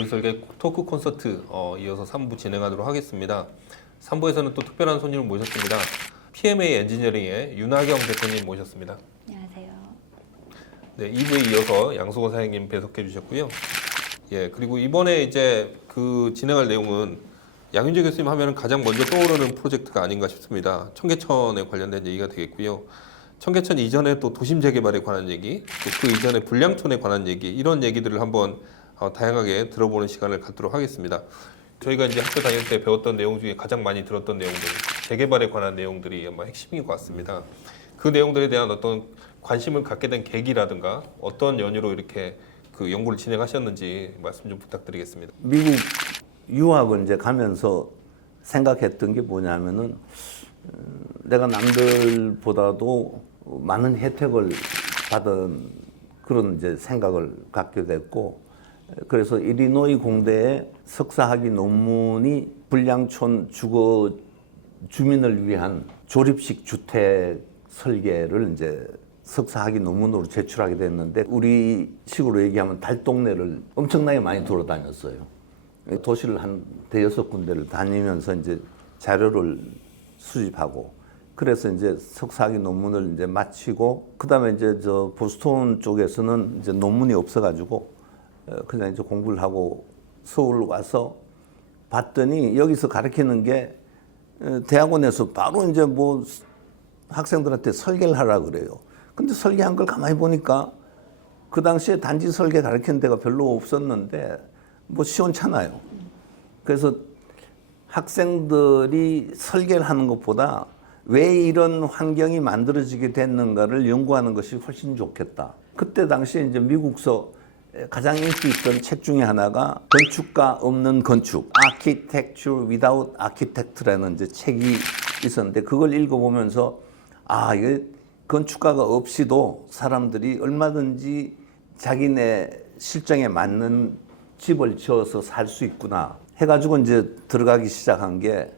조기설계 토크 콘서트 이어서 3부 진행하도록 하겠습니다. 3부에서는 또 특별한 손님을 모셨습니다. PMA 엔지니어링의 윤하경 대표님 모셨습니다. 안녕하세요. 네, 2부에 이어서 양승호 사장님 배석해 주셨고요. 예, 그리고 이번에 이제 그 진행할 내용은 양윤재 교수님 하면 가장 먼저 떠오르는 프로젝트가 아닌가 싶습니다. 청계천에 관련된 얘기가 되겠고요. 청계천 이전에 또 도심 재개발에 관한 얘기, 또 그 이전에 불량촌에 관한 얘기, 이런 얘기들을 한번 다양하게 들어보는 시간을 갖도록 하겠습니다. 저희가 이제 학교 다닐 때 배웠던 내용 중에 가장 많이 들었던 내용들, 재개발에 관한 내용들이 아마 핵심인 것 같습니다. 그 내용들에 대한 어떤 관심을 갖게 된 계기라든가 어떤 연유로 이렇게 그 연구를 진행하셨는지 말씀 좀 부탁드리겠습니다. 미국 유학을 이제 가면서 생각했던 게 뭐냐면은 내가 남들보다도 많은 혜택을 받은 그런 이제 생각을 갖게 됐고, 그래서 일리노이 공대의 석사학위 논문이 불량촌 주거 주민을 위한 조립식 주택 설계를 이제 석사학위 논문으로 제출하게 됐는데, 우리 식으로 얘기하면 달동네를 엄청나게 많이 돌아다녔어요. 도시를 한 대여섯 군데를 다니면서 이제 자료를 수집하고, 그래서 이제 석사학위 논문을 이제 마치고, 그다음에 이제 저 보스턴 쪽에서는 이제 논문이 없어가지고 그냥 이제 공부를 하고 서울 와서 봤더니 여기서 가르치는 게 대학원에서 바로 이제 뭐 학생들한테 설계를 하라 그래요. 근데 설계한 걸 가만히 보니까 그 당시에 단지 설계 가르치는 데가 별로 없었는데 뭐 시원찮아요. 그래서 학생들이 설계를 하는 것보다 왜 이런 환경이 만들어지게 됐는가를 연구하는 것이 훨씬 좋겠다. 그때 당시에 이제 미국서 가장 인기 있던 책 중에 하나가 건축가 없는 건축, Architecture Without Architect라는 이제 책이 있었는데, 그걸 읽어보면서 이게 건축가가 없이도 사람들이 얼마든지 자기네 실정에 맞는 집을 지어서 살 수 있구나 해가지고 이제 들어가기 시작한 게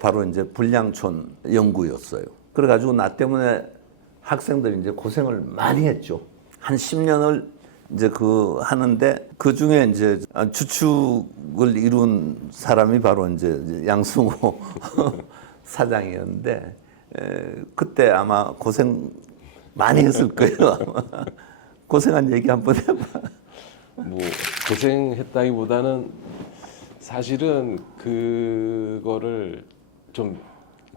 바로 이제 불량촌 연구였어요. 그래가지고 나 때문에 학생들이 이제 고생을 많이 했죠. 한 10년을 이제 그 하는데, 그 중에 이제 주축을 이룬 사람이 바로 이제 양승호 사장이었는데, 그때 아마 고생 많이 했을 거예요. 아마. 고생한 얘기 한번 해봐. 뭐 고생했다기보다는 사실은 그거를 좀,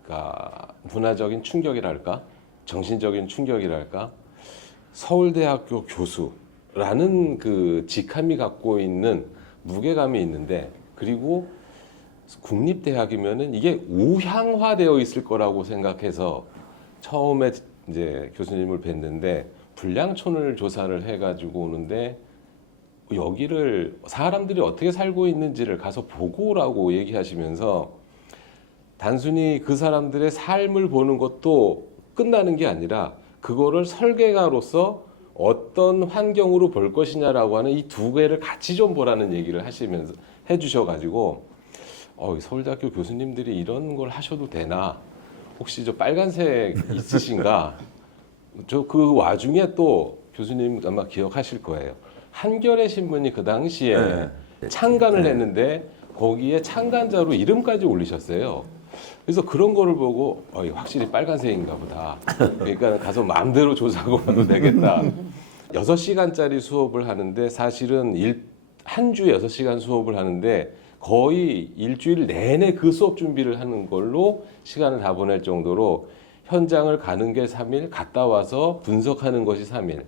그러니까 문화적인 충격이랄까, 정신적인 충격이랄까, 서울대학교 교수라는 그 직함이 갖고 있는 무게감이 있는데, 그리고 국립대학이면은 이게 우향화되어 있을 거라고 생각해서 처음에 이제 교수님을 뵀는데, 불량촌을 조사를 해가지고 오는데 여기를 사람들이 어떻게 살고 있는지를 가서 보고 오라고 얘기하시면서, 단순히 그 사람들의 삶을 보는 것도 끝나는 게 아니라 그거를 설계가로서 어떤 환경으로 볼 것이냐라고 하는 이 두 개를 같이 좀 보라는 얘기를 하시면서 해주셔가지고, 서울대학교 교수님들이 이런 걸 하셔도 되나? 혹시 저 빨간색 있으신가? 저 그 와중에 또 교수님 아마 기억하실 거예요. 한겨레 신문이 그 당시에 창간을 했는데 거기에 창간자로 이름까지 올리셨어요. 그래서 그런 거를 보고 확실히 빨간색인가 보다. 그러니까 가서 마음대로 조사하고 와도 되겠다. 6시간짜리 수업을 하는데, 사실은 한 주에 6시간 수업을 하는데 거의 일주일 내내 그 수업 준비를 하는 걸로 시간을 다 보낼 정도로, 현장을 가는 게 3일, 갔다 와서 분석하는 것이 3일.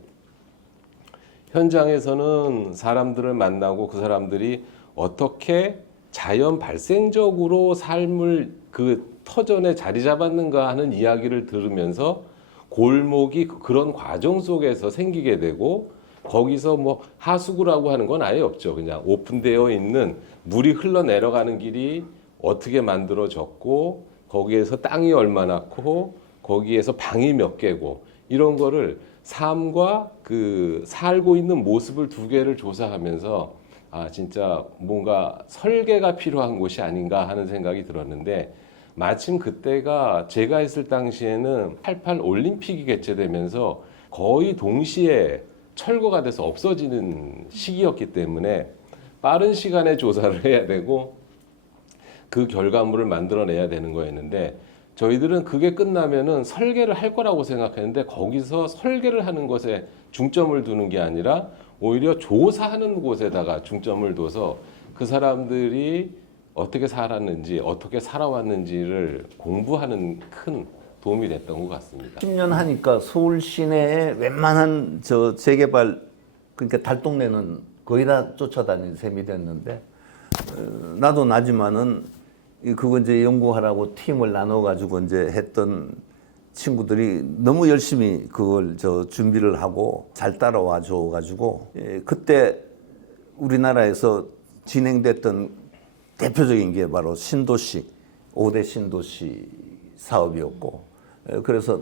현장에서는 사람들을 만나고 그 사람들이 어떻게 자연 발생적으로 삶을 그 터전에 자리 잡았는가 하는 이야기를 들으면서 골목이 그런 과정 속에서 생기게 되고, 거기서 뭐 하수구라고 하는 건 아예 없죠. 그냥 오픈되어 있는 물이 흘러내려가는 길이 어떻게 만들어졌고, 거기에서 땅이 얼마나 크고, 거기에서 방이 몇 개고, 이런 거를 삶과 그 살고 있는 모습을 두 개를 조사하면서 진짜 뭔가 설계가 필요한 곳이 아닌가 하는 생각이 들었는데, 마침 그때가 제가 있을 당시에는 88 올림픽이 개최되면서 거의 동시에 철거가 돼서 없어지는 시기였기 때문에 빠른 시간에 조사를 해야 되고 그 결과물을 만들어내야 되는 거였는데 저희들은 그게 끝나면은 설계를 할 거라고 생각했는데 거기서 설계를 하는 것에 중점을 두는 게 아니라 오히려 조사하는 곳에다가 중점을 둬서 그 사람들이 어떻게 살았는지 어떻게 살아왔는지를 공부하는 큰 도움이 됐던 것 같습니다. 10년 하니까 서울 시내에 웬만한 저 재개발 그러니까 달동네는 거의 다 쫓아다니는 셈이 됐는데 나도 나지만은 그거 이제 연구하라고 팀을 나눠 가지고 이제 했던 친구들이 너무 열심히 그걸 저 준비를 하고 잘 따라와 줘 가지고 그때 우리나라에서 진행됐던 대표적인 게 바로 신도시 5대 신도시 사업이었고 그래서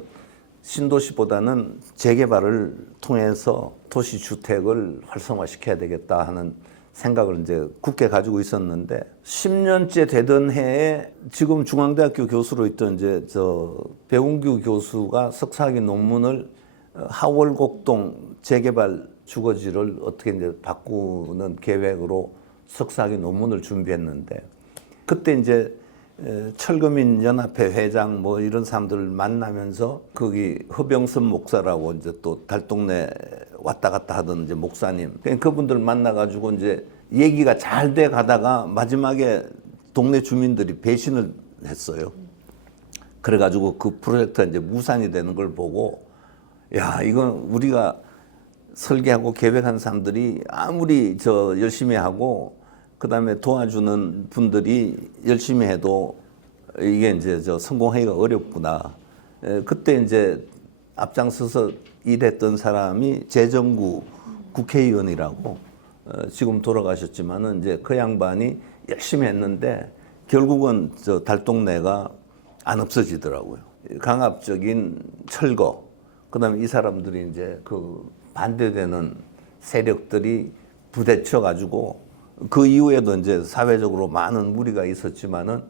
신도시보다는 재개발을 통해서 도시 주택을 활성화시켜야 되겠다 하는 생각을 이제 굳게 가지고 있었는데 10년째 되던 해에 지금 중앙대학교 교수로 있던 이제 저 배웅규 교수가 석사학위 논문을 하월곡동 재개발 주거지를 어떻게 이제 바꾸는 계획으로 석사학위 논문을 준비했는데 그때 이제 철거민 연합회 회장 뭐 이런 사람들을 만나면서 거기 허병선 목사라고 이제 또 달동네 왔다 갔다 하던 이제 목사님 그분들 만나가지고 이제 얘기가 잘 돼 가다가 마지막에 동네 주민들이 배신을 했어요. 그래가지고 그 프로젝트가 이제 무산이 되는 걸 보고 야 이건 우리가 설계하고 계획한 사람들이 아무리 저 열심히 하고 그다음에 도와주는 분들이 열심히 해도 이게 이제 저 성공하기가 어렵구나. 그때 이제 앞장서서 일했던 사람이 재정구 국회의원이라고 지금 돌아가셨지만은 이제 그 양반이 열심히 했는데 결국은 저 달동네가 안 없어지더라고요. 강압적인 철거. 그다음에 이 사람들이 이제 그 반대되는 세력들이 부대쳐 가지고 그 이후에도 이제 사회적으로 많은 무리가 있었지만은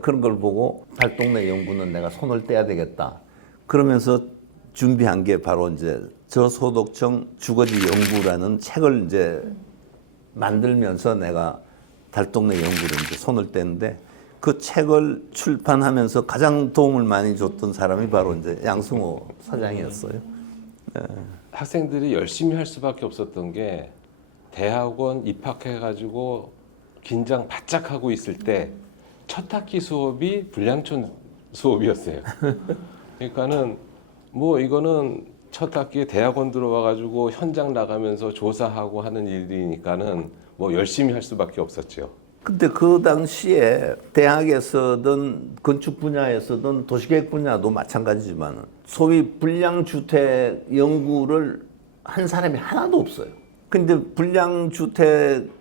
그런 걸 보고 달동네 연구는 내가 손을 떼야 되겠다. 그러면서 준비한 게 바로 이제 저소득층 주거지 연구라는 책을 이제 만들면서 내가 달동네 연구를 이제 손을 뗐는데 그 책을 출판하면서 가장 도움을 많이 줬던 사람이 바로 이제 양승호 사장이었어요. 학생들이 열심히 할 수밖에 없었던 게 대학원 입학해가지고 긴장 바짝 하고 있을 때 첫 학기 수업이 불량촌 수업이었어요. 그러니까는 뭐 이거는 첫 학기에 대학원 들어와가지고 현장 나가면서 조사하고 하는 일이니까는 뭐 열심히 할 수밖에 없었죠. 근데 그 당시에 대학에서든 건축 분야에서든 도시계획 분야도 마찬가지지만 소위 불량주택 연구를 한 사람이 하나도 없어요. 근데 불량주택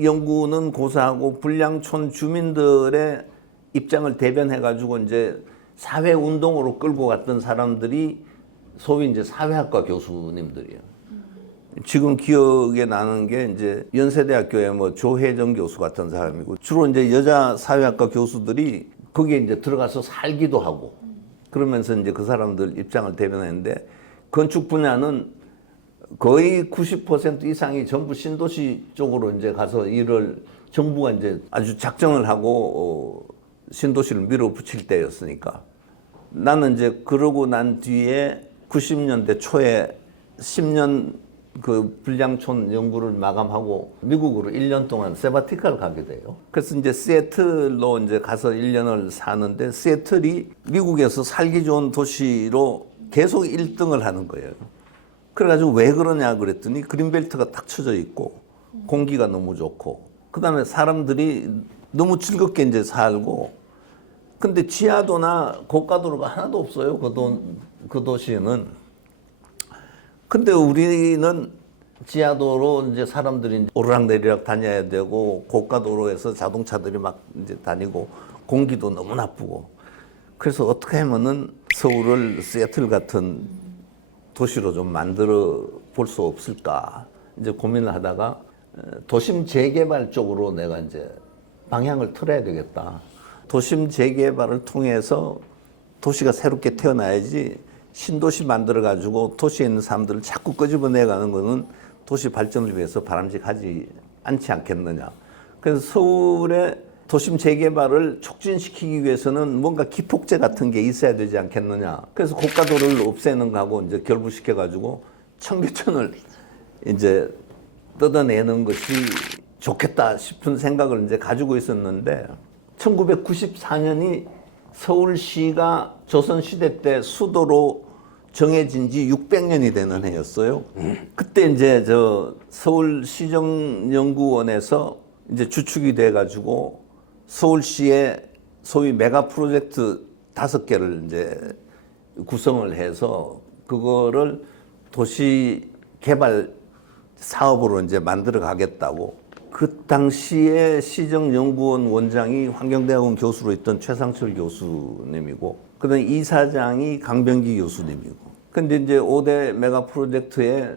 연구는 고사하고 불량촌 주민들의 입장을 대변해가지고 이제 사회운동으로 끌고 갔던 사람들이 소위 이제 사회학과 교수님들이에요. 지금 기억에 나는 게 이제 연세대학교의 뭐 조혜정 교수 같은 사람이고 주로 이제 여자 사회학과 교수들이 거기에 이제 들어가서 살기도 하고 그러면서 이제 그 사람들 입장을 대변했는데 건축 분야는 거의 90% 이상이 전부 신도시 쪽으로 이제 가서 일을 정부가 이제 아주 작정을 하고 신도시를 밀어붙일 때였으니까 나는 이제 그러고 난 뒤에 90년대 초에 10년 그 불량촌 연구를 마감하고 미국으로 1년 동안 세바티칼 가게 돼요. 그래서 이제 시애틀로 이제 가서 1년을 사는데 시애틀이 미국에서 살기 좋은 도시로 계속 1등을 하는 거예요. 그래가지고 왜 그러냐 그랬더니 그린벨트가 딱 쳐져 있고 공기가 너무 좋고 그다음에 사람들이 너무 즐겁게 이제 살고 근데 지하도나 고가도로가 하나도 없어요. 그 도시에는. 근데 우리는 지하도로 이제 사람들이 오르락내리락 다녀야 되고 고가도로에서 자동차들이 막 이제 다니고 공기도 너무 나쁘고 그래서 어떻게 하면은 서울을 시애틀 같은 도시로 좀 만들어 볼 수 없을까 이제 고민을 하다가 도심 재개발 쪽으로 내가 이제 방향을 틀어야 되겠다. 도심 재개발을 통해서 도시가 새롭게 태어나야지 신도시 만들어 가지고 도시에 있는 사람들을 자꾸 끄집어내 가는 거는 도시 발전을 위해서 바람직하지 않지 않겠느냐. 그래서 서울의 도심 재개발을 촉진시키기 위해서는 뭔가 기폭제 같은 게 있어야 되지 않겠느냐. 그래서 고가도로를 없애는 거하고 이제 결부시켜가지고 청계천을 이제 뜯어내는 것이 좋겠다 싶은 생각을 이제 가지고 있었는데 1994년이 서울시가 조선시대 때 수도로 정해진 지 600년이 되는 해였어요. 그때 이제 저 서울시정연구원에서 이제 주축이 돼가지고 서울시의 소위 메가 프로젝트 5개를 이제 구성을 해서 그거를 도시 개발 사업으로 이제 만들어 가겠다고. 그 당시에 시정연구원 원장이 환경대학원 교수로 있던 최상철 교수님이고, 그다음 이사장이 강병기 교수님이고. 근데 이제 5대 메가 프로젝트의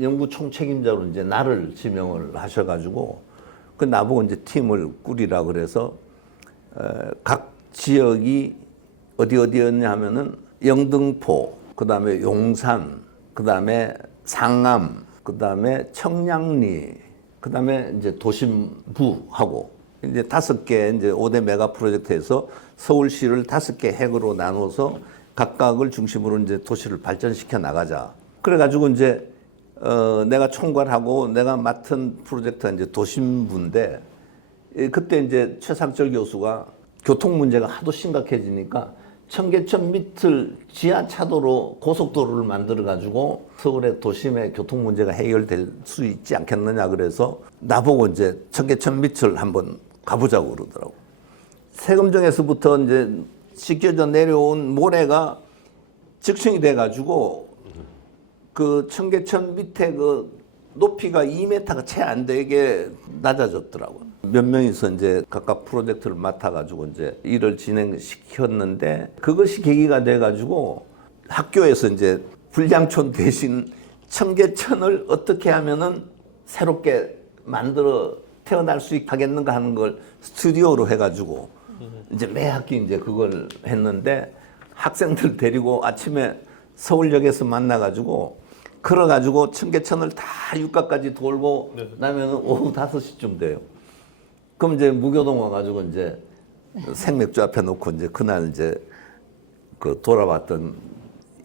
연구 총책임자로 이제 나를 지명을 하셔가지고, 그 나보고 이제 팀을 꾸리라 그래서 각 지역이 어디였냐 하면은 영등포, 그다음에 용산, 그다음에 상암, 그다음에 청량리, 그다음에 이제 도심부하고 이제 5개 이제 5대 메가 프로젝트에서 서울시를 5개 핵으로 나눠서 각각을 중심으로 이제 도시를 발전시켜 나가자. 그래가지고 이제 내가 총괄하고 내가 맡은 프로젝트가 이제 도심부인데, 그때 이제 최상철 교수가 교통 문제가 하도 심각해지니까 청계천 밑을 지하차도로 고속도로를 만들어가지고 서울의 도심의 교통 문제가 해결될 수 있지 않겠느냐 그래서 나보고 이제 청계천 밑을 한번 가보자고 그러더라고. 세금정에서부터 이제 씻겨져 내려온 모래가 적층이 돼가지고 그 청계천 밑에 그 높이가 2m가 채 안 되게 낮아졌더라고요. 몇 명이서 이제 각각 프로젝트를 맡아가지고 이제 일을 진행시켰는데, 그것이 계기가 돼가지고 학교에서 이제 불량촌 대신 청계천을 어떻게 하면은 새롭게 만들어 태어날 수 있게 하겠는가 하는 걸 스튜디오로 해가지고 이제 매 학기 이제 그걸 했는데, 학생들 데리고 아침에 서울역에서 만나가지고 걸어가지고 청계천을 다 육가까지 돌고 나면 오후 5시쯤 돼요. 그럼 이제 무교동 와가지고 이제 생맥주 앞에 놓고 이제 그날 이제 그 돌아봤던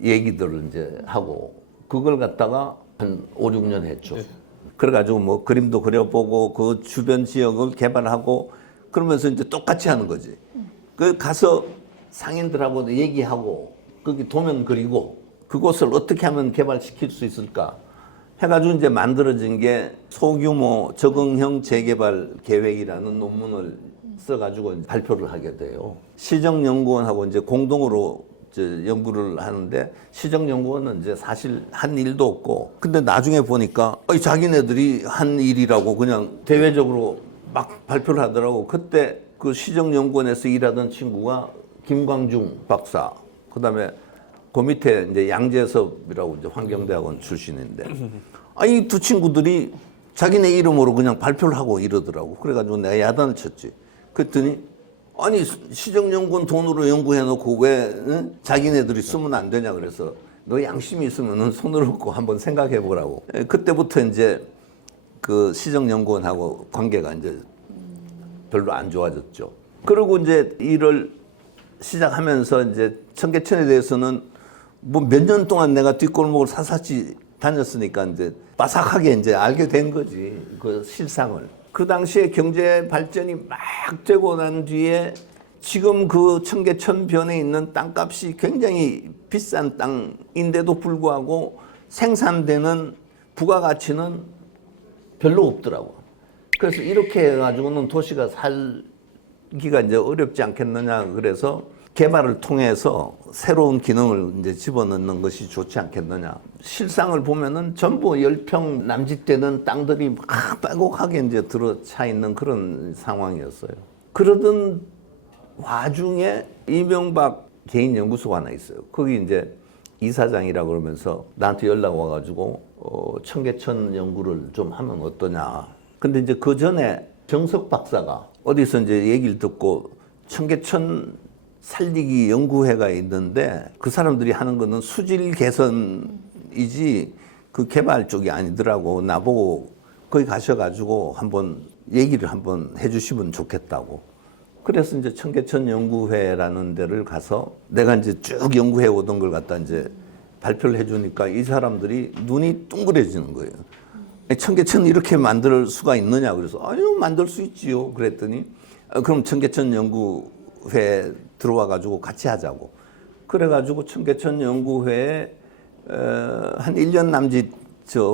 얘기들을 이제 하고, 그걸 갖다가 한 5, 6년 했죠. 그래가지고 뭐 그림도 그려보고 그 주변 지역을 개발하고 그러면서 이제 똑같이 하는 거지. 그 가서 상인들하고도 얘기하고 거기 도면 그리고 그곳을 어떻게 하면 개발시킬 수 있을까 해가지고 이제 만들어진 게 소규모 적응형 재개발 계획이라는 논문을 써가지고 발표를 하게 돼요. 시정연구원하고 이제 공동으로 이제 연구를 하는데, 시정연구원은 이제 사실 한 일도 없고, 근데 나중에 보니까 자기네들이 한 일이라고 그냥 대외적으로 막 발표를 하더라고. 그때 그 시정연구원에서 일하던 친구가 김광중 박사, 그다음에 그 밑에 이제 양재섭이라고 이제 환경대학원 출신인데, 이 두 친구들이 자기네 이름으로 그냥 발표를 하고 이러더라고. 그래가지고 내가 야단을 쳤지. 그랬더니 아니 시정연구원 돈으로 연구해놓고 왜 자기네들이 쓰면 안 되냐 그래서, 너 양심이 있으면은 손을 얹고 한번 생각해 보라고. 그때부터 이제 그 시정연구원하고 관계가 이제 별로 안 좋아졌죠. 그리고 이제 일을 시작하면서 이제 청계천에 대해서는 뭐 몇 년 동안 내가 뒷골목을 사사치 다녔으니까 이제 빠삭하게 이제 알게 된 거지, 그 실상을. 그 당시에 경제 발전이 막 되고 난 뒤에 지금 그 청계천 변에 있는 땅값이 굉장히 비싼 땅인데도 불구하고 생산되는 부가가치는 별로 없더라고. 그래서 이렇게 해가지고는 도시가 살기가 이제 어렵지 않겠느냐. 그래서 개발을 통해서 새로운 기능을 이제 집어넣는 것이 좋지 않겠느냐. 실상을 보면은 전부 10평 남짓되는 땅들이 막 빼곡하게 이제 들어차 있는 그런 상황이었어요. 그러던 와중에 이명박 개인 연구소가 하나 있어요. 거기 이제 이사장이라 그러면서 나한테 연락 와가지고 청계천 연구를 좀 하면 어떠냐. 근데 이제 그 전에 정석 박사가 어디서 이제 얘기를 듣고 청계천 살리기 연구회가 있는데 그 사람들이 하는 거는 수질 개선이지 그 개발 쪽이 아니더라고. 나보고 거기 가셔가지고 한번 얘기를 한번 해주시면 좋겠다고. 그래서 이제 청계천 연구회라는 데를 가서 내가 이제 쭉 연구해 오던 걸 갖다 이제 발표를 해주니까 이 사람들이 눈이 둥그레지는 거예요. 청계천 이렇게 만들 수가 있느냐 그래서 아니요 만들 수 있지요. 그랬더니 그럼 청계천 연구회 들어와 가지고 같이 하자고. 그래가지고 청계천 연구회에 한 1년 남짓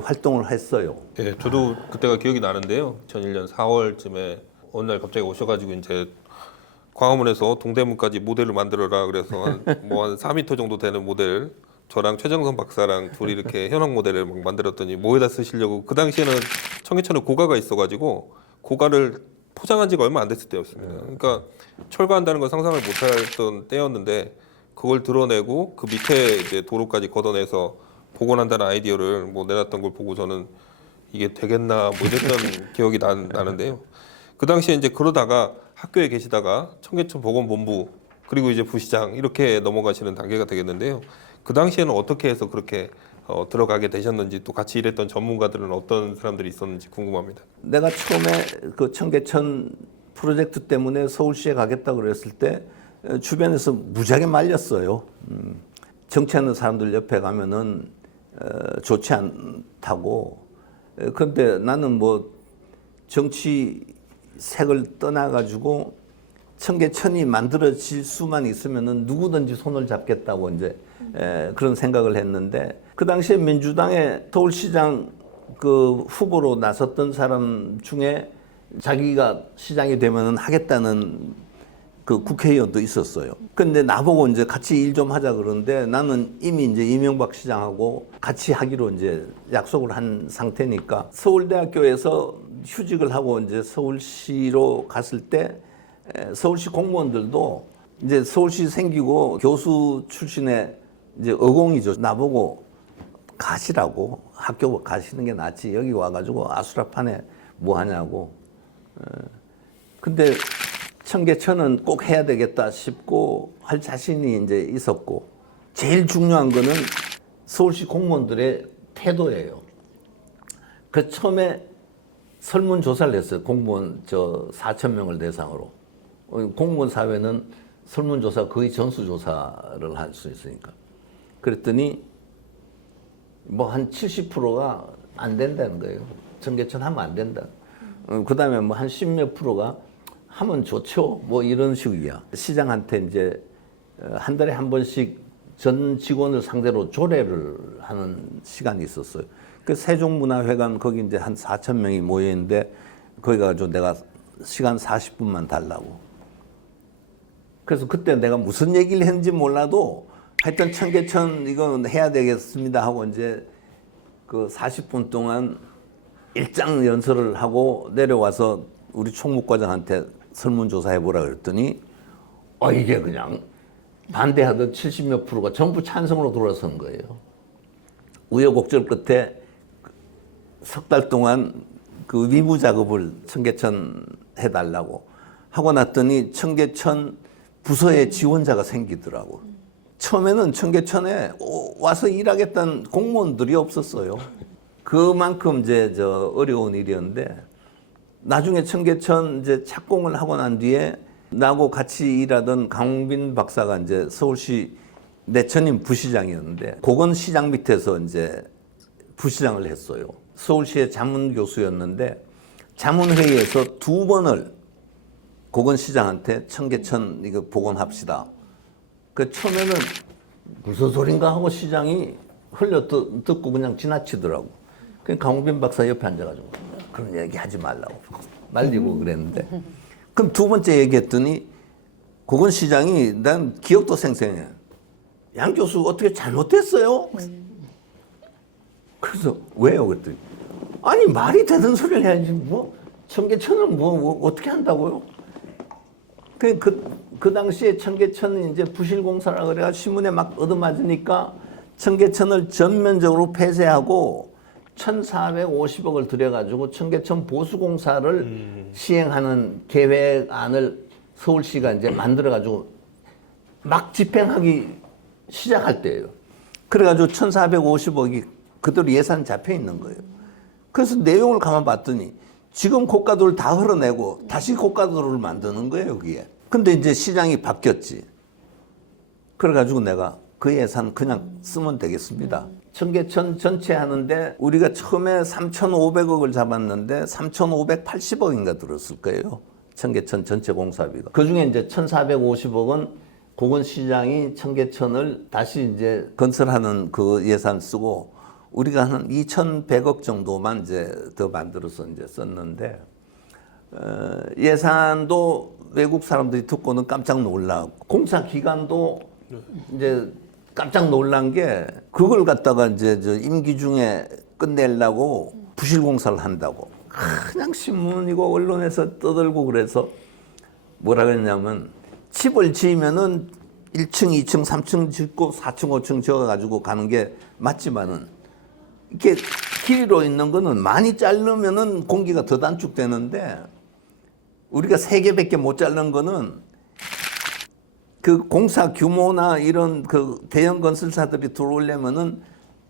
활동을 했어요. 예, 저도 그때가 기억이 나는데요. 2001년 4월쯤에 어느 날 갑자기 오셔가지고 이제 광화문에서 동대문까지 모델을 만들어라 그래서 한 4m 정도 되는 모델 저랑 최정선 박사랑 둘이 이렇게 현황 모델을 막 만들었더니 뭐에다 쓰시려고 그 당시에는 청계천에 고가가 있어가지고 고가를 포장한 지가 얼마 안 됐을 때였습니다. 그러니까 철거한다는 걸 상상을 못했던 때였는데 그걸 드러내고 그 밑에 이제 도로까지 걷어내서 복원한다는 아이디어를 뭐 내놨던 걸 보고 저는 이게 되겠나 뭐 이랬던 기억이 나는데요. 그 당시에 이제 그러다가 학교에 계시다가 청계천 복원본부 그리고 이제 부시장 이렇게 넘어가시는 단계가 되겠는데요. 그 당시에는 어떻게 해서 그렇게 들어가게 되셨는지 또 같이 일했던 전문가들은 어떤 사람들이 있었는지 궁금합니다. 내가 처음에 그 청계천 프로젝트 때문에 서울시에 가겠다 그랬을 때 주변에서 무지하게 말렸어요. 정치하는 사람들 옆에 가면은 좋지 않다고. 그런데 나는 뭐 정치색을 떠나가지고 청계천이 만들어질 수만 있으면은 누구든지 손을 잡겠다고 이제 그런 생각을 했는데 그 당시에 민주당의 서울시장 그 후보로 나섰던 사람 중에 자기가 시장이 되면은 하겠다는 그 국회의원도 있었어요. 근데 나보고 이제 같이 일 좀 하자 그러는데 나는 이미 이제 이명박 시장하고 같이 하기로 이제 약속을 한 상태니까 서울대학교에서 휴직을 하고 이제 서울시로 갔을 때 서울시 공무원들도 이제 서울시 생기고 교수 출신의 이제 어공이죠. 나보고 가시라고 학교 가시는 게 낫지 여기 와가지고 아수라판에 뭐 하냐고. 근데 청계천은 꼭 해야 되겠다 싶고 할 자신이 이제 있었고 제일 중요한 거는 서울시 공무원들의 태도예요. 그 처음에 설문조사를 했어요. 공무원 4,000명을 대상으로. 공무원 사회는 설문조사 거의 전수조사를 할 수 있으니까. 그랬더니 뭐 한 70%가 안 된다는 거예요. 청계천 하면 안 된다. 그 다음에 뭐 한 10몇 프로가 하면 좋죠. 뭐 이런 식이야. 시장한테 이제 한 달에 한 번씩 전 직원을 상대로 조례를 하는 시간이 있었어요. 그 세종문화회관 거기 이제 한 4,000명이 모여 있는데 거기 가지고 내가 시간 40분만 달라고. 그래서 그때 내가 무슨 얘기를 했는지 몰라도 하여튼 청계천 이건 해야 되겠습니다 하고 이제 그 40분 동안 일장 연설을 하고 내려와서 우리 총무과장한테 설문조사 해보라 그랬더니 이게 그냥 반대하던 70몇 프로가 전부 찬성으로 돌아선 거예요. 우여곡절 끝에 석 달 동안 그 위부 작업을 청계천 해달라고 하고 났더니 청계천 부서에 지원자가 생기더라고. 처음에는 청계천에 와서 일하겠다는 공무원들이 없었어요. 그만큼 이제 어려운 일이었는데 나중에 청계천 이제 착공을 하고 난 뒤에 나하고 같이 일하던 강홍빈 박사가 이제 서울시 내천임 부시장이었는데 고건시장 밑에서 이제 부시장을 했어요. 서울시의 자문 교수였는데 자문회의에서 2번을 고건시장한테 청계천 이거 복원합시다. 그 처음에는 무슨 소린가 하고 시장이 흘려 듣고 그냥 지나치더라고. 그 강홍빈 박사 옆에 앉아가지고 그런 얘기 하지 말라고 말리고 그랬는데 그럼 두 번째 얘기했더니 고건시장이 난 기억도 생생해. 양 교수 어떻게 잘못했어요? 그래서 왜요? 그랬더니 아니 말이 되는 소리를 해야지 뭐 청계천은 뭐 어떻게 한다고요? 그 당시에 청계천은 이제 부실공사라 그래가 신문에 막 얻어맞으니까 청계천을 전면적으로 폐쇄하고 1,450억을 들여가지고 청계천 보수공사를 시행하는 계획안을 서울시가 이제 만들어가지고 막 집행하기 시작할 때예요. 그래가지고 1,450억이 그대로 예산 잡혀 있는 거예요. 그래서 내용을 가만 봤더니 지금 고가도를 다 흘러내고 다시 고가도를 만드는 거예요, 여기에. 근데 이제 시장이 바뀌었지. 그래가지고 내가 그 예산 그냥 쓰면 되겠습니다. 청계천 전체 하는데 우리가 처음에 3,500억을 잡았는데 3,580억인가 들었을 거예요. 청계천 전체 공사비가. 그 중에 이제 1,450억은 공원시장이 청계천을 다시 이제 건설하는 그 예산 쓰고 우리가 한 2,100억 정도만 이제 더 만들어서 이제 썼는데 예산도 외국 사람들이 듣고는 깜짝 놀라고 공사 기간도 이제 깜짝 놀란 게 그걸 갖다가 이제 저 임기 중에 끝내려고 부실 공사를 한다고 그냥 신문이고 언론에서 떠들고 그래서 뭐라 그랬냐면 집을 지으면은 1층, 2층, 3층 짓고 4층, 5층 지어가지고 가는 게 맞지만은 이렇게 길이로 있는 거는 많이 자르면은 공기가 더 단축되는데 우리가 3개밖에 못 자른 거는 그 공사 규모나 이런 그 대형 건설사들이 들어오려면은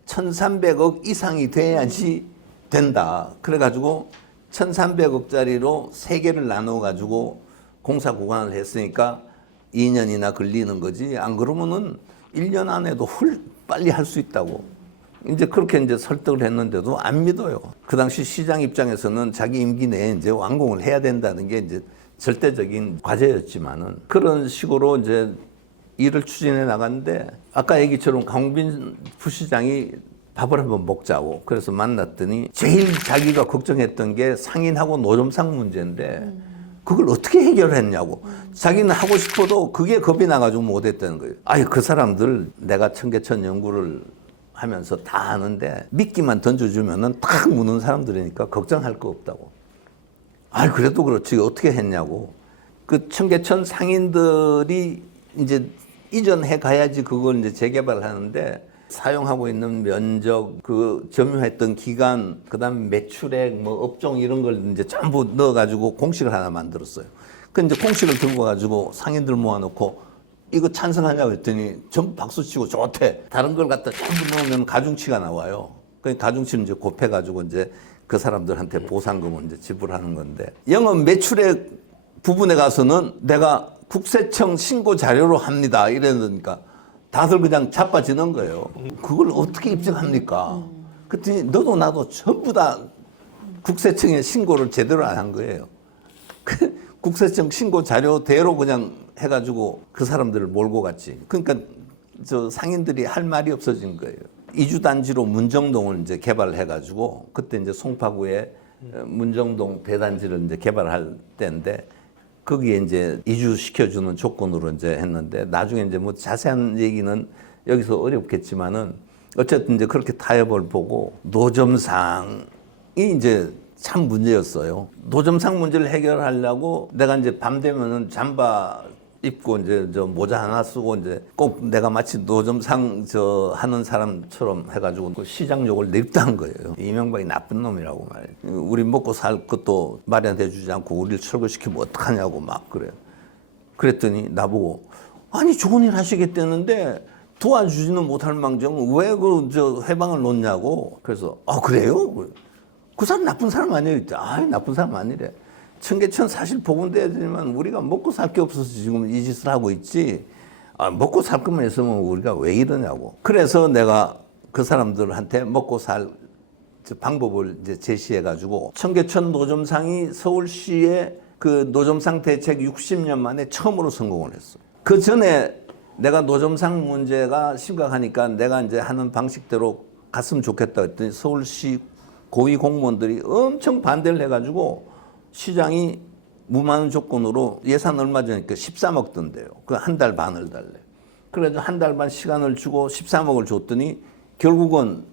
1,300억 이상이 돼야지 된다. 그래가지고 1,300억짜리로 3개를 나눠가지고 공사 구간을 했으니까 2년이나 걸리는 거지. 안 그러면은 1년 안에도 빨리 할 수 있다고. 이제 그렇게 이제 설득을 했는데도 안 믿어요. 그 당시 시장 입장에서는 자기 임기 내에 이제 완공을 해야 된다는 게 이제 절대적인 과제였지만은 그런 식으로 이제 일을 추진해 나갔는데 아까 얘기처럼 강훈빈 부시장이 밥을 한번 먹자고 그래서 만났더니 제일 자기가 걱정했던 게 상인하고 노점상 문제인데 그걸 어떻게 해결했냐고. 자기는 하고 싶어도 그게 겁이 나가지고 못했다는 거예요. 아니 그 사람들 내가 청계천 연구를 하면서 다 아는데 미끼만 던져주면은 탁 무는 사람들이니까 걱정할 거 없다고. 아 그래도 그렇지 어떻게 했냐고. 그 청계천 상인들이 이제 이전해 가야지 그걸 이제 재개발하는데 사용하고 있는 면적, 그 점유했던 기간, 그다음 매출액, 뭐 업종 이런 걸 이제 전부 넣어가지고 공식을 하나 만들었어요. 그 이제 공식을 들고 가지고 상인들 모아놓고 이거 찬성하냐고 했더니 전부 박수치고 좋대. 다른 걸 갖다 전부 넣으면 가중치가 나와요. 그 가중치는 이제 곱해가지고 이제 그 사람들한테 보상금을 이제 지불하는 건데 영업 매출액 부분에 가서는 내가 국세청 신고 자료로 합니다. 이랬으니까 다들 그냥 자빠지는 거예요. 그걸 어떻게 입증합니까? 그랬더니 너도 나도 전부 다 국세청에 신고를 제대로 안 한 거예요. 국세청 신고 자료대로 그냥 해가지고 그 사람들을 몰고 갔지. 그러니까 저 상인들이 할 말이 없어진 거예요. 이주단지로 문정동을 이제 개발을 해가지고 그때 이제 송파구에 문정동 대단지를 이제 개발할 때인데 거기에 이제 이주시켜주는 조건으로 이제 했는데 나중에 이제 뭐 자세한 얘기는 여기서 어렵겠지만은 어쨌든 이제 그렇게 타협을 보고 노점상이 이제 참 문제였어요. 노점상 문제를 해결하려고 내가 이제 밤 되면은 잠바 입고 이제 저 모자 하나 쓰고 이제 꼭 내가 마치 노점상 저 하는 사람처럼 해가지고 그 시장 욕을 냅다한 거예요. 이명박이 나쁜 놈이라고 말이에요. 우리 먹고 살 것도 마련해 주지 않고 우리를 철거시키면 어떡하냐고 막 그래요. 그랬더니 나보고 아니 좋은 일 하시겠다는데 도와주지는 못할 망정 왜 그 저 회방을 놓냐고. 그래서 아 그래요? 그 사람 나쁜 사람 아니에요? 아 나쁜 사람 아니래. 청계천 사실 복원돼야 되지만 우리가 먹고 살 게 없어서 지금 이 짓을 하고 있지. 아, 먹고 살 것만 있으면 우리가 왜 이러냐고. 그래서 내가 그 사람들한테 먹고 살 방법을 이제 제시해가지고 청계천 노점상이 서울시의 그 노점상 대책 60년 만에 처음으로 성공을 했어. 그 전에 내가 노점상 문제가 심각하니까 내가 이제 하는 방식대로 갔으면 좋겠다 했더니 서울시 고위 공무원들이 엄청 반대를 해가지고 시장이 무만 조건으로 예산 얼마 전에 13억 든대요. 그 한 달 반을 달래. 그래서 한 달 반 시간을 주고 13억을 줬더니 결국은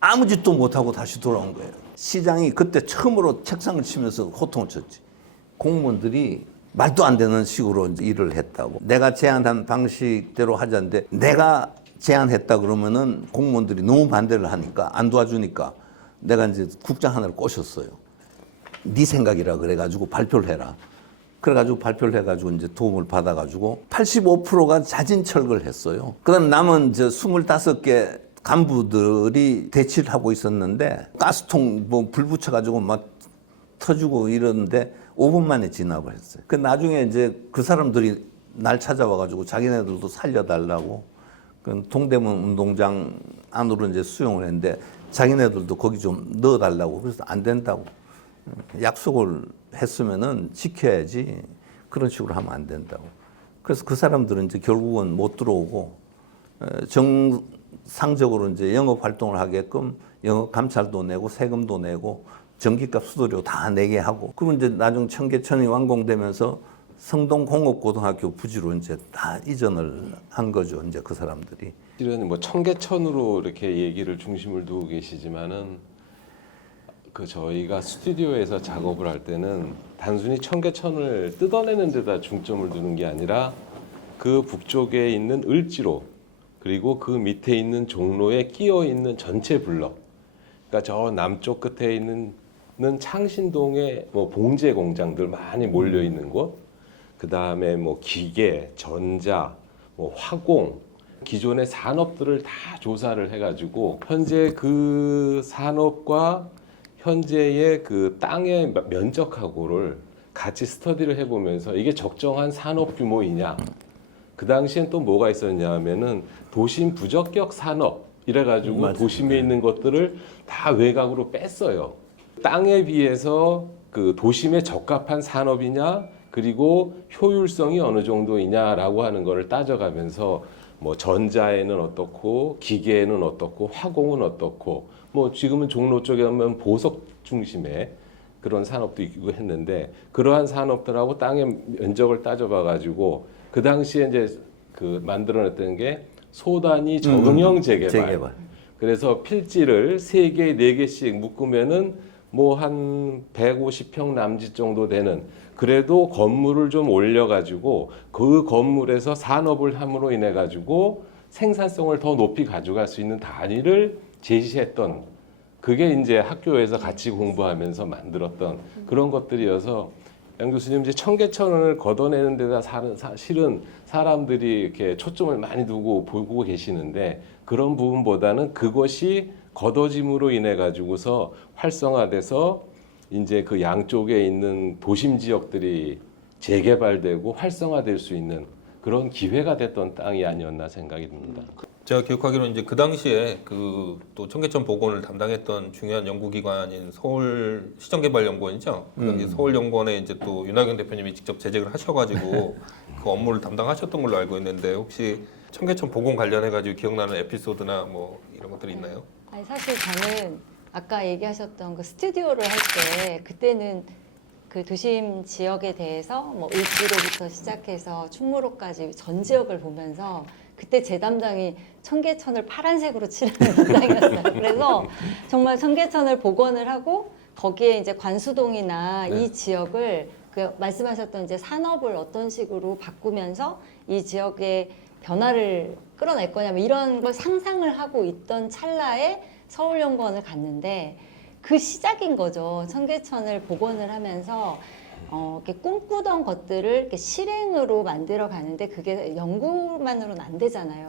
아무 짓도 못하고 다시 돌아온 거예요. 시장이 그때 처음으로 책상을 치면서 호통을 쳤지. 공무원들이 말도 안 되는 식으로 이제 일을 했다고. 내가 제안한 방식대로 하자는데 내가 제안했다 그러면은 공무원들이 너무 반대를 하니까 안 도와주니까 내가 이제 국장 하나를 꼬셨어요. 네 생각이라 그래가지고 발표를 해라. 그래가지고 발표를 해가지고 이제 도움을 받아가지고 85%가 자진 철거를 했어요. 그다음 남은 저 25개 간부들이 대치를 하고 있었는데 가스통 뭐 불 붙여가지고 막 터지고 이러는데 5분 만에 진압을 했어요. 그 나중에 이제 그 사람들이 날 찾아와가지고 자기네들도 살려달라고 그 동대문 운동장 안으로 이제 수용을 했는데 자기네들도 거기 좀 넣어달라고 그래서 안 된다고 약속을 했으면은 지켜야지 그런 식으로 하면 안 된다고. 그래서 그 사람들은 이제 결국은 못 들어오고 정상적으로 이제 영업 활동을 하게끔 영업 감찰도 내고 세금도 내고 전기값 수도료 다 내게 하고 그리고 이제 나중 청계천이 완공되면서 성동공업고등학교 부지로 이제 다 이전을 한 거죠. 이제 그 사람들이. 실은 뭐 청계천으로 이렇게 얘기를 중심을 두고 계시지만은 그 저희가 스튜디오에서 작업을 할 때는 단순히 청계천을 뜯어내는 데다 중점을 두는 게 아니라 그 북쪽에 있는 을지로 그리고 그 밑에 있는 종로에 끼어 있는 전체 블럭, 그러니까 저 남쪽 끝에 있는 창신동에 뭐 봉제 공장들 많이 몰려 있는 곳, 그 다음에 뭐 기계, 전자, 뭐 화공, 기존의 산업들을 다 조사를 해가지고 현재 그 산업과 현재의 그 땅의 면적하고를 같이 스터디를 해보면서 이게 적정한 산업 규모이냐. 그 당시엔 또 뭐가 있었냐 하면은 도심 부적격 산업 이래가지고 맞아요. 도심에 있는 것들을 다 외곽으로 뺐어요. 땅에 비해서 그 도심에 적합한 산업이냐 그리고 효율성이 어느 정도이냐라고 하는 거를 따져가면서 뭐 전자에는 어떻고 기계에는 어떻고 화공은 어떻고 뭐 지금은 종로 쪽에 보면 보석 중심의 그런 산업도 있고 했는데 그러한 산업들하고 땅의 면적을 따져봐 가지고 그 당시에 이제 그 만들어냈던 게 소단위 적응형 재개발. 그래서 필지를 3개, 4개씩 묶으면은 뭐 한 150평 남짓 정도 되는 그래도 건물을 좀 올려가지고 그 건물에서 산업을 함으로 인해 가지고 생산성을 더 높이 가져갈 수 있는 단위를 제시했던 그게 이제 학교에서 같이 공부하면서 만들었던 그런 것들이어서 양 교수님 이제 청계천을 걷어내는 데다 사실은 사람들이 이렇게 초점을 많이 두고 보고 계시는데 그런 부분보다는 그것이 걷어짐으로 인해 가지고서 활성화돼서 이제 그 양쪽에 있는 도심 지역들이 재개발되고 활성화될 수 있는 그런 기회가 됐던 땅이 아니었나 생각이 듭니다. 제가 기억하기로는 이제 그 당시에 그 또 청계천 복원을 담당했던 중요한 연구기관인 서울시정개발연구원이죠. 그 당시 서울연구원에 이제 또 윤학영 대표님이 직접 재직을 하셔가지고 그 업무를 담당하셨던 걸로 알고 있는데 혹시 청계천 복원 관련해가지고 기억나는 에피소드나 뭐 이런 것들이 있나요? 아니, 사실 저는 아까 얘기하셨던 그 스튜디오를 할 때 그때는 그 도심 지역에 대해서 뭐 을지로부터 시작해서 충무로까지 전 지역을 보면서 그때 제 담당이 청계천을 파란색으로 칠하는 담당이었어요. 그래서 정말 청계천을 복원을 하고 거기에 이제 관수동이나 네. 이 지역을 그 말씀하셨던 이제 산업을 어떤 식으로 바꾸면서 이 지역의 변화를 끌어낼 거냐 뭐 이런 걸 상상을 하고 있던 찰나에 서울연구원을 갔는데 그 시작인 거죠. 청계천을 복원을 하면서 이렇게 꿈꾸던 것들을 이렇게 실행으로 만들어 가는데 그게 연구만으로는 안 되잖아요.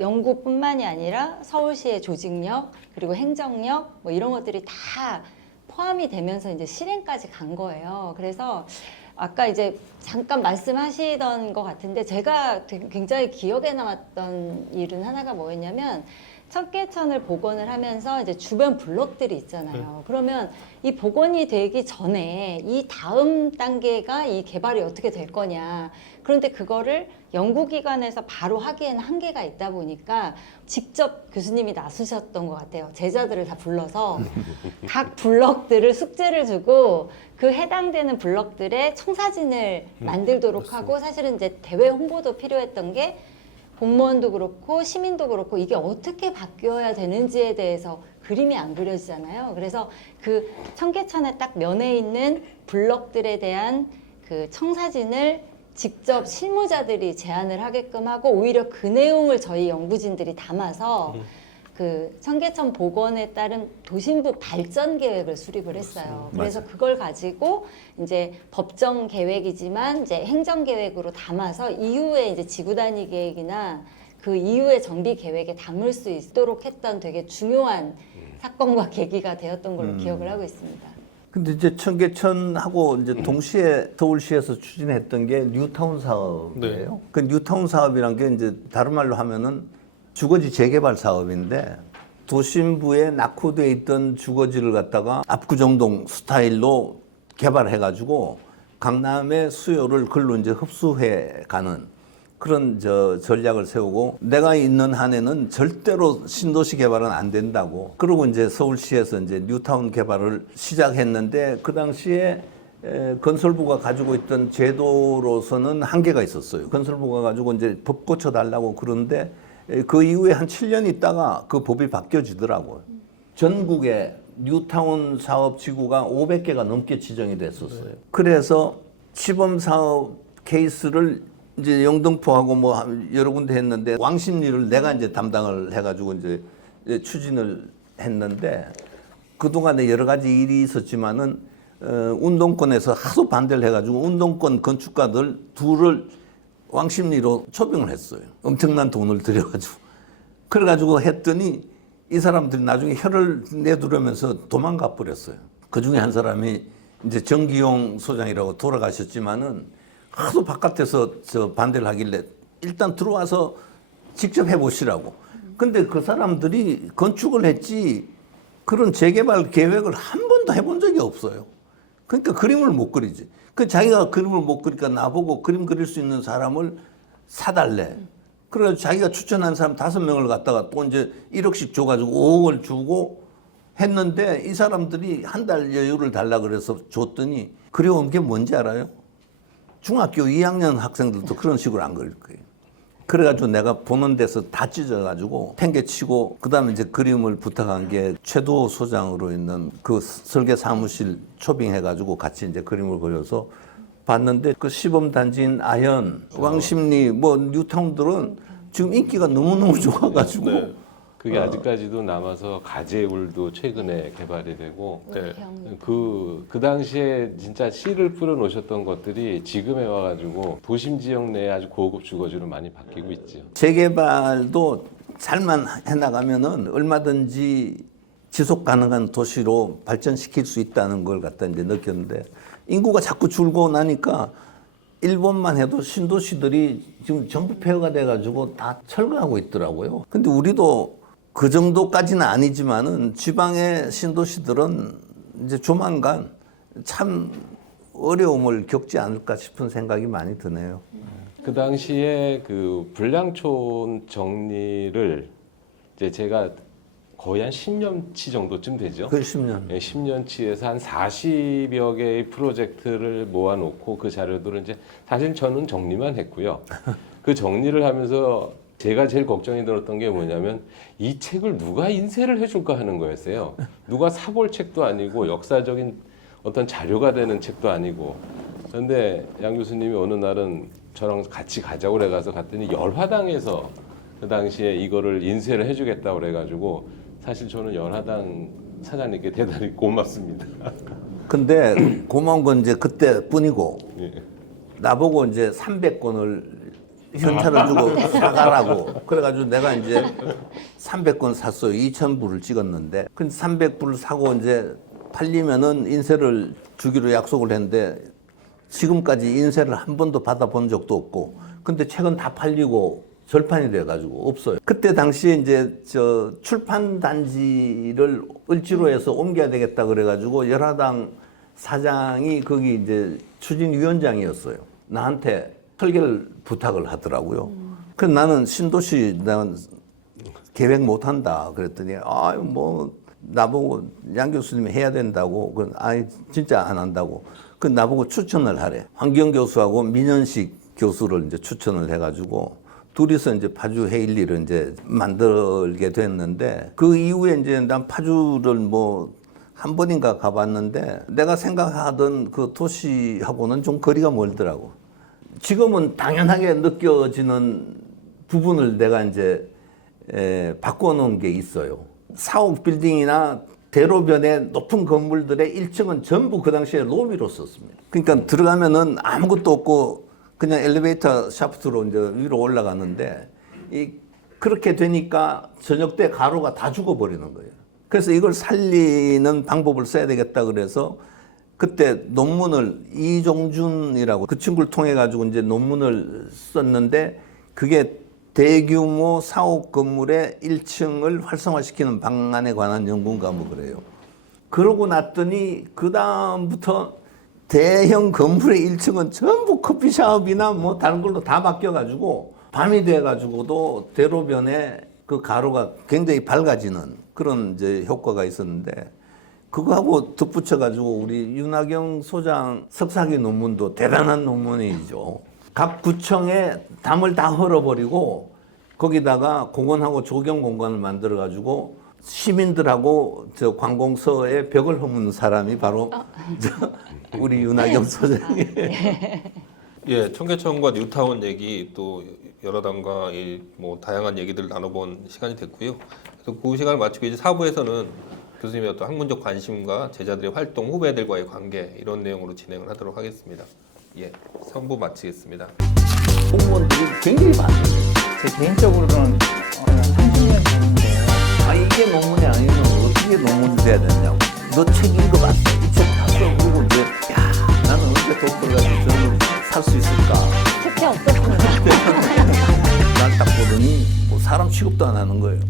연구뿐만이 아니라 서울시의 조직력 그리고 행정력 뭐 이런 것들이 다 포함이 되면서 이제 실행까지 간 거예요. 그래서 아까 이제 잠깐 말씀하시던 것 같은데 제가 굉장히 기억에 남았던 일은 하나가 뭐였냐면 청계천을 복원을 하면서 이제 주변 블록들이 있잖아요. 그러면 이 복원이 되기 전에 이 다음 단계가 이 개발이 어떻게 될 거냐. 그런데 그거를 연구기관에서 바로 하기에는 한계가 있다 보니까 직접 교수님이 나서셨던 것 같아요. 제자들을 다 불러서 각 블럭들을 숙제를 주고 그 해당되는 블럭들의 청사진을 만들도록 하고 사실은 이제 대외 홍보도 필요했던 게 공무원도 그렇고 시민도 그렇고 이게 어떻게 바뀌어야 되는지에 대해서 그림이 안 그려지잖아요. 그래서 그 청계천의 딱 면에 있는 블럭들에 대한 그 청사진을 직접 실무자들이 제안을 하게끔 하고 오히려 그 내용을 저희 연구진들이 담아서 그 청계천 복원에 따른 도심부 발전 계획을 수립을 했어요. 그래서 그걸 가지고 이제 법정 계획이지만 이제 행정 계획으로 담아서 이후에 이제 지구 단위 계획이나 그 이후의 정비 계획에 담을 수 있도록 했던 되게 중요한 사건과 계기가 되었던 걸로 기억을 하고 있습니다. 근데 이제 청계천하고 이제 동시에 서울시에서 추진했던 게 뉴타운 사업이에요. 그 뉴타운 사업이란 게 이제 다른 말로 하면은 주거지 재개발 사업인데 도심부에 낙후되어 있던 주거지를 갖다가 압구정동 스타일로 개발해가지고 강남의 수요를 글로 이제 흡수해 가는 그런 전략을 세우고 내가 있는 한에는 절대로 신도시 개발은 안 된다고. 그리고 이제 서울시에서 이제 뉴타운 개발을 시작했는데 그 당시에 건설부가 가지고 있던 제도로서는 한계가 있었어요. 건설부가 가지고 이제 법 고쳐 달라고 그러는데 그 이후에 한 7년 있다가 그 법이 바뀌어지더라고요. 전국에 뉴타운 사업 지구가 500개가 넘게 지정이 됐었어요. 그래서 시범 사업 케이스를 이제 영등포하고 뭐 여러 군데 했는데 왕십리를 내가 이제 담당을 해가지고 이제 추진을 했는데 그동안에 여러 가지 일이 있었지만은 운동권에서 하도 반대를 해가지고 운동권 건축가들 둘을 왕십리로 초빙을 했어요. 엄청난 돈을 들여가지고. 그래가지고 했더니 이 사람들이 나중에 혀를 내두르면서 도망가 버렸어요. 그 중에 한 사람이 이제 정기용 소장이라고 돌아가셨지만은 하도 바깥에서 반대를 하길래 일단 들어와서 직접 해보시라고. 근데 그 사람들이 건축을 했지 그런 재개발 계획을 한 번도 해본 적이 없어요. 그러니까 그림을 못 그리지. 그 자기가 그림을 못 그리니까 나보고 그림 그릴 수 있는 사람을 사달래. 그래가지고 자기가 추천한 사람 5명을 갖다가 또 이제 1억씩 줘가지고 5억을 주고 했는데 이 사람들이 한 달 여유를 달라 그래서 줬더니 그려온 게 뭔지 알아요? 중학교 2학년 학생들도 그런 식으로 안 그릴 거예요. 그래가지고 내가 보는 데서 다 찢어가지고 팽개치고 그다음에 이제 그림을 부탁한 게 최도호 소장으로 있는 그 설계 사무실 초빙해가지고 같이 이제 그림을 그려서 봤는데 그 시범 단지인 아현, 왕십리, 뭐 뉴타운들은 지금 인기가 너무너무 좋아가지고 네. 그게 아직까지도 남아서 가재울도 최근에 개발이 되고 네. 그 당시에 진짜 씨를 뿌려 놓으셨던 것들이 지금에 와가지고 도심 지역 내에 아주 고급 주거지로 많이 바뀌고 있죠. 재개발도 잘만 해나가면은 얼마든지 지속 가능한 도시로 발전시킬 수 있다는 걸 갖다 이제 느꼈는데 인구가 자꾸 줄고 나니까 일본만 해도 신도시들이 지금 전부 폐허가 돼가지고 다 철거하고 있더라고요. 근데 우리도 그 정도까지는 아니지만은 지방의 신도시들은 이제 조만간 참 어려움을 겪지 않을까 싶은 생각이 많이 드네요. 그 당시에 그 불량촌 정리를 이제 제가 거의 한 10년치 정도쯤 되죠. 그 10년. 10년치에서 한 40여 개의 프로젝트를 모아놓고 그 자료들을 이제 사실 저는 정리만 했고요. 그 정리를 하면서 제가 제일 걱정이 들었던 게 뭐냐면 이 책을 누가 인쇄를 해줄까 하는 거였어요. 누가 사볼 책도 아니고 역사적인 어떤 자료가 되는 책도 아니고. 그런데 양 교수님이 어느 날은 저랑 같이 가자고 그래가서 갔더니 열화당에서 그 당시에 이거를 인쇄를 해주겠다고 그래가지고 사실 저는 열화당 사장님께 대단히 고맙습니다. 근데 고마운 건 이제 그때뿐이고 예. 나보고 이제 300권을 현찰을 주고 사가라고 그래가지고 내가 이제 300권 샀어요. 2,000부를 찍었는데 근데 300부를 사고 이제 팔리면은 인쇄를 주기로 약속을 했는데 지금까지 인쇄를 한 번도 받아본 적도 없고 근데 책은 다 팔리고 절판이 돼가지고 없어요. 그때 당시에 이제 출판 단지를 을지로에서 옮겨야 되겠다 그래가지고 열화당 사장이 거기 이제 추진위원장이었어요. 나한테 설계를 부탁을 하더라고요. 그래서 나는 신도시 난 계획 못 한다 그랬더니 뭐 나보고 양 교수님이 해야 된다고 진짜 안 한다고. 그 나보고 추천을 하래. 환경 교수하고 민현식 교수를 이제 추천을 해가지고 둘이서 이제 파주 헤일리를 이제 만들게 됐는데 그 이후에 이제 난 파주를 뭐 한 번인가 가봤는데 내가 생각하던 그 도시하고는 좀 거리가 멀더라고. 지금은 당연하게 느껴지는 부분을 내가 이제 바꿔놓은 게 있어요. 사옥 빌딩이나 대로변의 높은 건물들의 1층은 전부 그 당시에 로비로 썼습니다. 그러니까 들어가면은 아무것도 없고 그냥 엘리베이터 샤프트로 이제 위로 올라가는데 이 그렇게 되니까 저녁 때 가로가 다 죽어버리는 거예요. 그래서 이걸 살리는 방법을 써야 되겠다 그래서 그때 논문을 이종준이라고 그 친구를 통해 가지고 이제 논문을 썼는데 그게 대규모 사옥 건물의 1층을 활성화시키는 방안에 관한 연구인가 뭐 그래요. 그러고 났더니 그 다음부터 대형 건물의 1층은 전부 커피숍이나 뭐 다른 걸로 다 바뀌어가지고 밤이 돼가지고도 대로변에 그 가로가 굉장히 밝아지는 그런 이제 효과가 있었는데 그거하고 덧붙여가지고 우리 윤하경 소장 석사기 논문도 대단한 논문이죠. 각 구청에 담을 다 헐어버리고 거기다가 공원하고 조경 공간을 만들어가지고 시민들하고 저 관공서에 벽을 허무는 사람이 바로 우리 윤하경 소장이. 예, 청계천과 뉴타운 얘기 또 여러 단과 뭐 다양한 얘기들 나눠본 시간이 됐고요. 그래서 그 시간을 마치고 이제 4부에서는 교수님의 어떤 학문적 관심과 제자들의 활동, 후배들과의 관계 이런 내용으로 진행을 하도록 하겠습니다. 예, 3부 마치겠습니다. 공무원들이 굉장히 많아요. 제 개인적으로는 30년 됐는데 아 이게 논문이 아니면 어떻게 논문이 돼야 되냐고. 너 책 읽어봤어? 이 책 봤어? 그러고 이제 야 나는 언제 독서를 가지고 저는 살 수 있을까? 특혜 없었습니다. 난 딱 보더니 뭐 사람 취급도 안 하는 거예요.